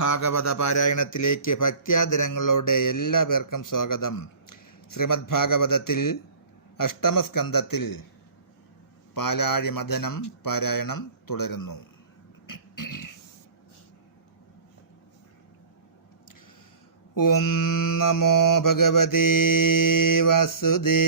ഭാഗവത പാരായണത്തിലേക്ക് ഭക്ത്യാദരങ്ങളോടെ എല്ലാ പേർക്കും സ്വാഗതം. ശ്രീമദ് ഭാഗവതത്തിൽ അഷ്ടമസ്കന്ധത്തിൽ പാലാഴി മഥനം പാരായണം തുടരുന്നു. ഓം നമോ ഭഗവതേ വാസുദേവായ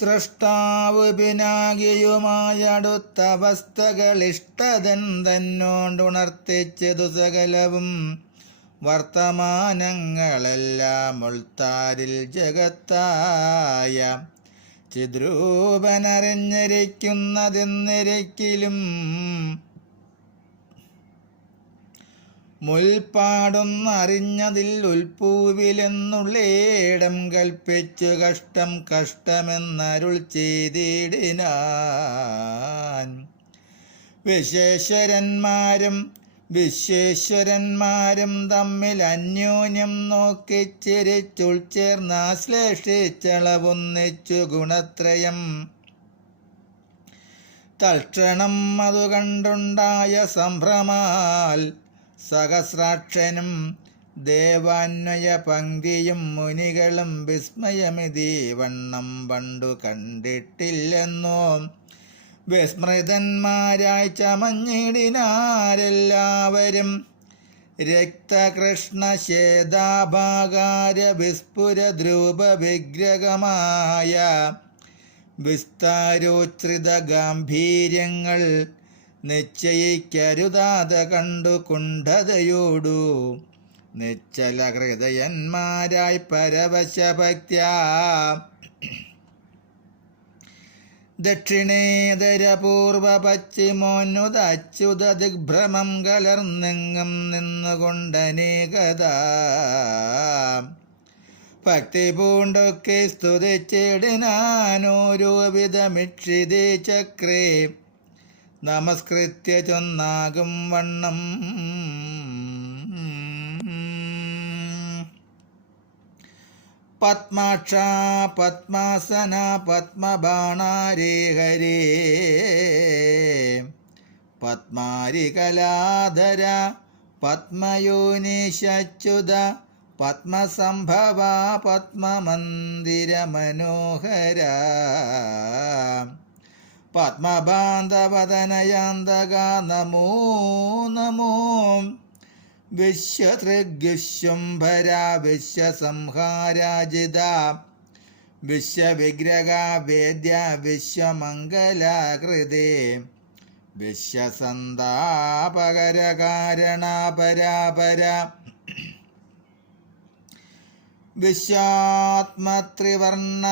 സൃഷ്ടാവ് പിനാകിയുമായടുത്ത അവസ്ഥകളിഷ്ടതൻ തന്നോണ്ടുണർത്തിച്ചതു സകലവും. വർത്തമാനങ്ങളെല്ലാം ഉൾത്താരിൽ ജഗത്തായ ചിദ്രൂപനറിഞ്ഞിരിക്കുന്നതെന്നിരിക്കലും മുൽപ്പാടൊന്നറിഞ്ഞതിൽ ഉൽപ്പൂവിലെന്നുള്ളേടം കൽപ്പിച്ചു കഷ്ടം കഷ്ടമെന്നരുൾ ചെയ്തിടിനാൻ. വിശേഷരന്മാരും വിശ്വേശ്വരന്മാരും തമ്മിൽ അന്യോന്യം നോക്കി ചിരിച്ചുൾ ചേർന്നാശ്ലേഷിച്ചളവൊന്നിച്ചു ഗുണത്രയം. തൽക്ഷണം അതു കണ്ടുണ്ടായ സംഭ്രമാൽ സഹസ്രാക്ഷനും ദേവാന്വയ പങ്ക്തിയും മുനികളും വിസ്മയമിതി വണ്ണം പണ്ടു കണ്ടിട്ടില്ലെന്നോ? വിസ്മൃതന്മാരായി ചമഞ്ഞിടിനാരെല്ലാവരും രക്തകൃഷ്ണ ശ്വേതാഭാകാര വിസ്ഫുര ധ്രുവ വിഗ്രഹമായ വിസ്താരോച്ഛ്രിത ഗാംഭീര്യങ്ങൾ നിശ്ചയിക്കരുതാതെ കണ്ടു കുണ്ഠതയോടു നിശ്ചല ഹൃദയന്മാരായി പരവശഭക്ത ദക്ഷിണേതരപൂർവ പശ്ചിമോന്നുതച്യുത ദിഗ്ഭ്രമം കലർന്നെങ്ങും നിന്നുകൊണ്ടനേകത. ഭക്തി പൂണ്ടൊക്കെ സ്തുതിച്ചിടിനാനോരോ വിധമിക്ഷിതേ ചക്രേ. നമസ്കൃത്യ ചൊന്നാകും വണ്ണം. പത്മാക്ഷ പത്മാസന പത്മബാണാരേ ഹരേ. പത്മാരികലാധര പത്മയോനിശച്യുത പത്മസംഭവ പത്മമന്ദിര മനോഹര പത്മബാന്ധവദനയാന്തക നമോ നമോ വിശ്വതൃഗ്വിശ്വംഭര വിശ്വസംഹാരാജിത വിശ്വവിഗ്രഹ വേദ്യ വിശ്വമംഗലാകൃതേ വിശ്വസന്താപകരകാരണാപരാപര കാരണ പരാപര വിശ്വാത്മത്രിവർണ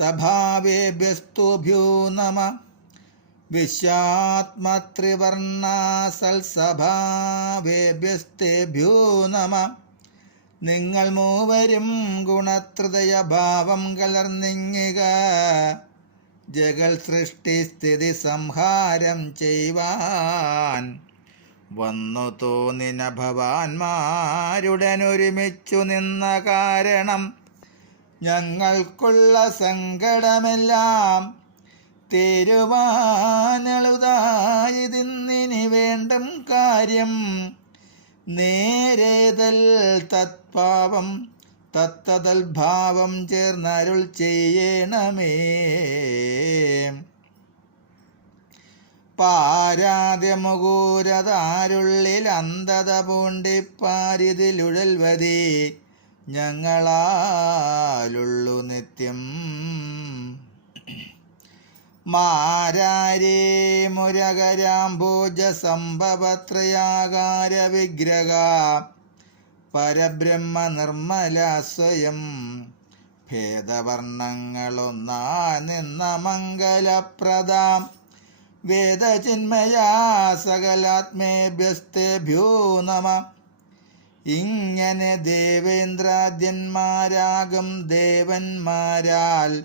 സഭാവേഭ്യസ്തുഭ്യോ നമ. വിശ്വാത്മത്രിവർണാസൽസഭാവേഭ്യസ്തേഭ്യോ നമ. നിങ്ങൾ മൂവരും ഗുണത്രിതയഭാവം കലർന്നിങ്ങുക. ജഗൽ സൃഷ്ടി സ്ഥിതി സംഹാരം ചെയ്യുവാൻ വന്നു തോന്നിന ഭവാന്മാരുടനൊരുമിച്ചു നിന്ന കാരണം ഞങ്ങൾക്കുള്ള സങ്കടമെല്ലാം തീരുമാനളുതായതിന്നിനി വേണ്ടും കാര്യം. നേരേതൽ തത്പാവം തത്തതൽ ഭാവം ചേർന്നരുൾ ചെയ്യണമേ. പാരാതെ മുകൂരതാരുള്ളിൽ അന്ധത പൂണ്ടിപ്പാരിതിലുഴൽവതി. ഞങ്ങളാലുള്ളു നിത്യം. മാരാരേ മുരകരാംബോജ സംഭവത്രയാകാര വിഗ്രഹ. പരബ്രഹ്മ നിർമ്മല സ്വയം. ഭേദവർണങ്ങളൊന്നാ നിന്ന മംഗലപ്രദാം. വേദചിന്മയാ സകലാത്മേഭ്യസ്തേഭ്യോ നമ. ഇങ്ങനെ ദേവേന്ദ്രാദ്യന്മാരാകും ദേവന്മാരാൽ.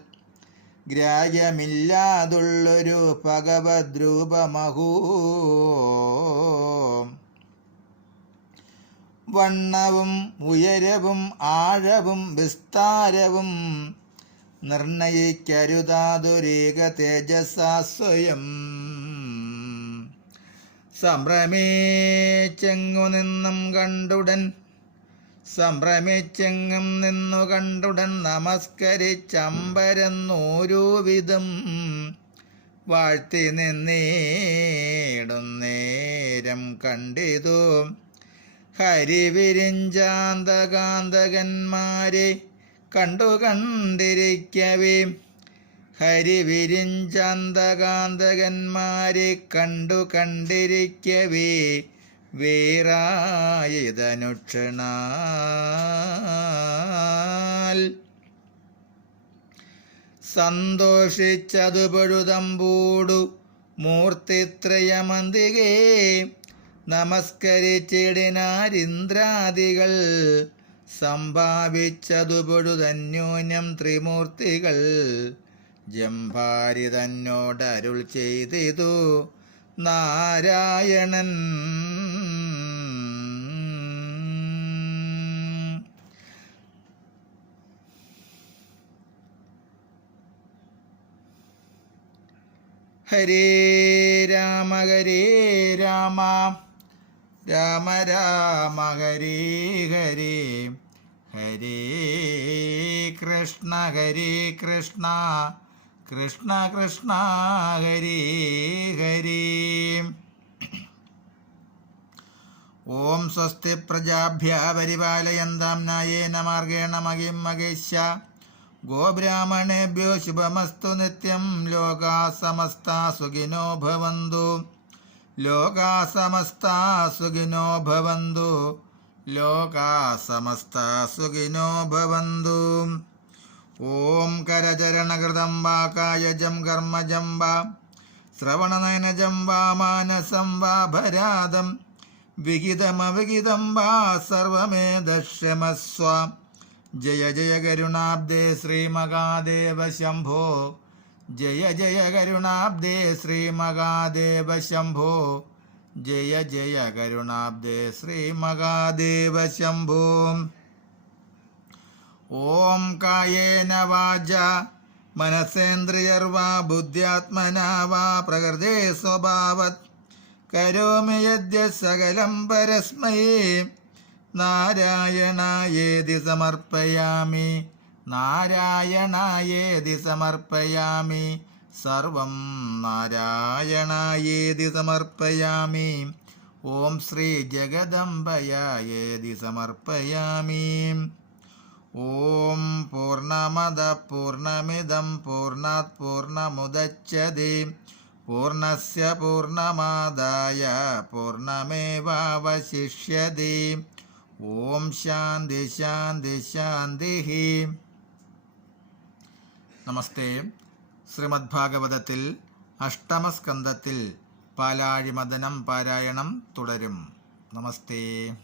ഗ്രാഹ്യമില്ലാതുള്ളൊരു ഭഗവദ്രൂപമഹൂ. വണ്ണവും ഉയരവും ആഴവും വിസ്താരവും നിർണയിക്കരുതാതൊരേക തേജസാ സ്വയം. സംഭ്രമേച്ചെങ്ങു നിന്നും കണ്ടുടൻ. സംഭ്രമിച്ചെങ്ങും നിന്നു കണ്ടുടൻ. നമസ്കരിച്ചമ്പരന്നോരോ വിധം. വാഴ്ത്തി നിന്നേടുന്നേരം കണ്ടിതു. ഹരിവിരിഞ്ചാന്തകാന്തകന്മാരെ കണ്ടു കണ്ടിരിക്കവേ. ഹരിവിരിഞ്ചാന്തകാന്തകന്മാരെ കണ്ടു കണ്ടിരിക്കവേ വേറായതനുക്ഷണാൽ. സന്തോഷിച്ചതു പഴുതമ്പൂടു മൂർത്തിത്രയമന്തികേ നമസ്കരിച്ചിടിനാരിന്ദ്രാദികൾ. സംഭാവിച്ചതു പൊഴുതന്യൂനം ത്രിമൂർത്തികൾ ജംഭാരി തന്നോടരുൾ ചെയ്തിതു നാരായണൻ. ഹരേ രാമ ഹരേ രാമ. രാമ രാമ ഹരേ ഹരേ. ഹരേ കൃഷ്ണ ഹരേ കൃഷ്ണ. കൃഷ്ണ കൃഷ്ണ ഹരി ഹരി. ഓം സ്വസ്തി പ്രജാഭ്യ പരിപാലയന്താം ന്യായേന മാർഗേണ മഹിം മഹേശ ഗോബ്രാഹ്മണേഭ്യോ ശുഭമസ്തു നിത്യം. ലോകാ സമസ്ത സുഖിനോ ഭവന്തു. ലോകാ സമസ്ത സുഖിനോ ഭവന്തു. ലോകാ സമസ്ത സുഖിനോ ഭവന്തു. ഓം കരചരണകൃതം വാ കായജം കർമ്മജം വാ. ശ്രവണനയനജം വാ മാനസം വാ ഭരാതം. വിഹിതമവിഹിതം വാ സർവമേ ദക്ഷമസ്വ ജയ ജയ കരുണാബ്ദേ ശ്രീമകാദേവ ശംഭോ. ജയ ജയ കരുണാബ്ദേ ശ്രീമകാദേവ ശംഭോ. ജയ ജയ കരുണാബ്ദേ ശ്രീമകാദേവ ശംഭോ. ഓം കായേന വാച. മനസേന്ദ്രിയർവാ ബുദ്ധ്യാത്മനാ വാ പ്രകൃതേ സ്വഭാവത്. കരോമി യദ്യ സകലം പരസ്മൈ. നാരായണായേതി സമർപ്പയാമി. നാരായണായേതി സമർപ്പയാമി. സർവം നാരായണായേതി സമർപ്പയാമി. ഓം ശ്രീ ജഗദംബയായേതി സമർപ്പയാമി. ഓം പൂർണമദ പൂർണമിദം പൂർണാത് പൂർണമുദച്യത്തെ പൂർണസ്യ പൂർണമാദായ പൂർണമേവാവശിഷ്യത്തെ ഓം ശാന്തി ശാന്തി ശാന്തി. നമസ്തേ. ശ്രീമദ് ഭാഗവതത്തിൽ അഷ്ടമസ്കന്ധത്തിൽ പാലാഴിമദനം പാരായണം തുടരും. നമസ്തേ.